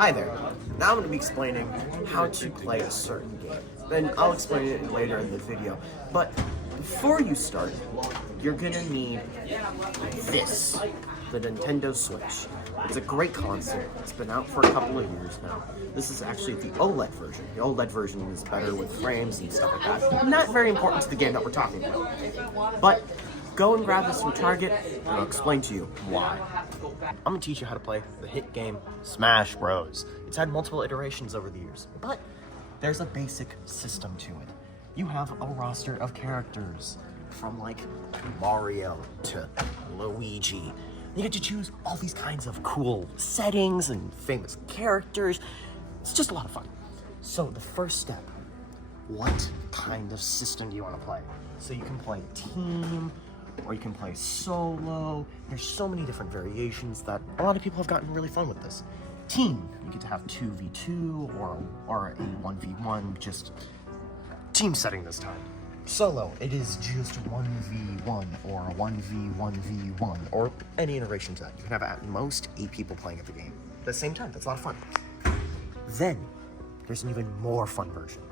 Hi there. Now I'm going to be explaining how to play a certain game. Then I'll explain it later in the video. But before you start, you're going to need this, the Nintendo Switch. It's a great console. It's been out for a couple of years now. This is actually the OLED version. The OLED version is better with frames and stuff like that. Not very important to the game that we're talking about. But go and grab this from Target, and I'll explain to you why. I'm gonna teach you how to play the hit game Smash Bros. It's had multiple iterations over the years, but there's a basic system to it. You have a roster of characters, from like Mario to Luigi. You get to choose all these kinds of cool settings and famous characters. It's just a lot of fun. So the first step, what kind of system do you want to play? So you can play team, or you can play solo. There's so many different variations that a lot of people have gotten really fun with this. Team, you get to have 2v2 or a 1v1, just team setting this time. Solo, it is just 1v1 or a 1v1v1 or any iteration to that. You can have at most 8 people playing at the game at the same time. That's a lot of fun. Then there's an even more fun version,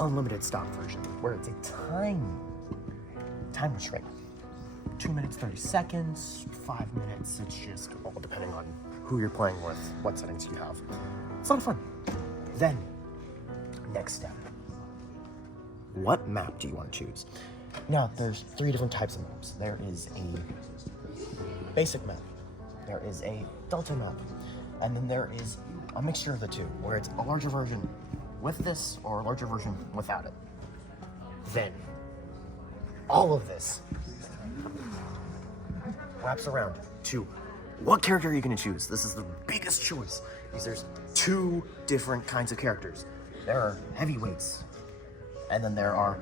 unlimited stop version, where it's a time restraint. 2 minutes, 30 seconds, 5 minutes. It's just all depending on who you're playing with, what settings you have. It's a lot of fun. Then, next step. What map do you want to choose? Now, there's 3 different types of maps. There is a basic map. There is a delta map. And then there is a mixture of the two, where it's a larger version with this or a larger version without it. Then, all of this wraps around to what character are you going to choose? This is the biggest choice, because there's 2 different kinds of characters. There are heavyweights, and then there are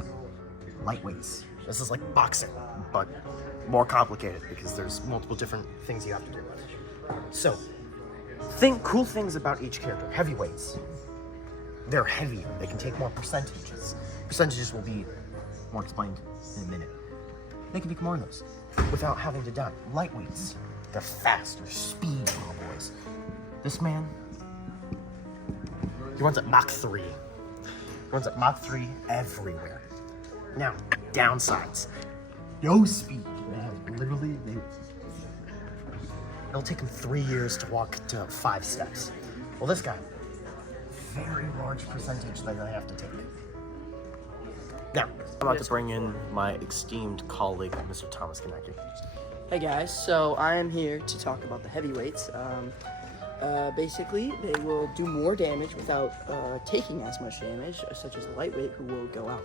lightweights. This is like boxing, but more complicated because there's multiple different things you have to do. So, think cool things about each character. Heavyweights, they're heavier. They can take more percentages. Percentages will be more explained in a minute. They can take more of those without having to die. Lightweights, they're fast, they're speed little boys. This man, he runs at Mach 3. He runs at Mach 3 everywhere. Now, downsides. No speed. Literally, it'll take him 3 years to walk to 5 steps. Well, this guy, very large percentage that I have to take. Now, I'm about to bring in my esteemed colleague, Mr. Thomas Kaneki. Hey guys, so I am here to talk about the heavyweights. Basically, they will do more damage without taking as much damage, such as the lightweight, who will go out.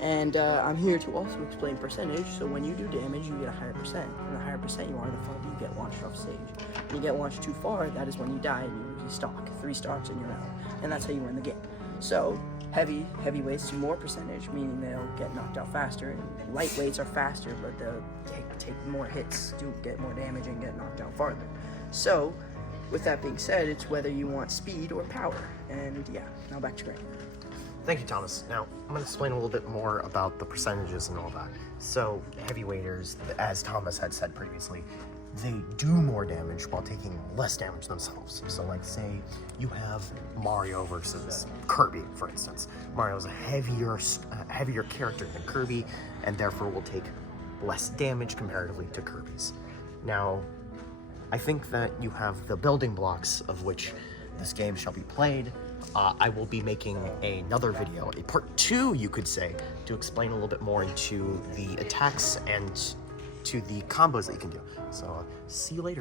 And I'm here to also explain percentage, so when you do damage, you get a higher percent. And the higher percent you are, the farther you get launched off stage. When you get launched too far, that is when you die and you stock. 3 stocks and you're out. And that's how you win the game. So, heavyweights do more percentage, meaning they'll get knocked out faster, and lightweights are faster, but they'll take more hits, do get more damage, and get knocked out farther. So, with that being said, it's whether you want speed or power. And yeah, now back to Grant. Thank you, Thomas. Now, I'm going to explain a little bit more about the percentages and all that. So, heavyweighters, as Thomas had said previously, they do more damage while taking less damage themselves. So like say you have Mario versus Kirby, for instance. Mario's a heavier character than Kirby, and therefore will take less damage comparatively to Kirby's. Now, I think that you have the building blocks of which this game shall be played. I will be making another video, a part 2 you could say, to explain a little bit more into the attacks and to the combos that you can do. So, see you later.